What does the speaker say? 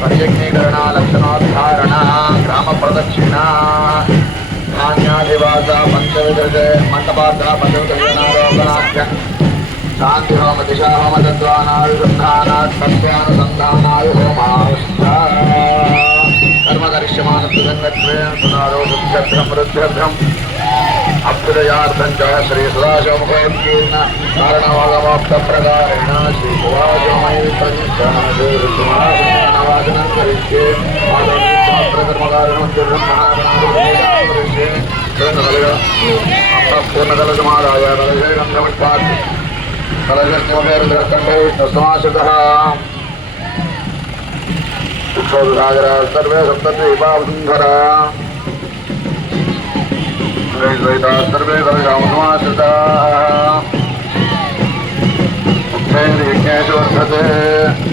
पर्यज्ञीकरणा लक्षणोद्धारणा ग्राम प्रदक्षिणा धान्यादिवासा पंचविदे मंडपार्थना पंचविदनारोपणाख्यं शांति होम दिशा होम तत्वानानुसंधानात् सत्यानुसंधानाय होमाश्च कर्म करिष्यमानत्वसंगत्वेन सुनारोधभ्यभ्रं रुद्रभ्रम् अभ्युदयार्थं च श्री सदाशिवमुखोत्कीर्ण कारणवागमोक्तप्रकारेण श्री सदाशिवमयि पंचनवाचनं करिष्ये आदर्शशास्त्रकर्मकारिणं महागणाधिपतिं पूर्णकलशमादाय कलशे गन्धमष्टात् कलशस्योपे रुद्रकण्ठे विष्णुसमाश्रितः उत्सवसागरः सर्वे सप्तद्वीपावसुन्धरा सर्वे कलशामसमाश्रिताः मुक्तैर्यज्ञेषु वर्धते।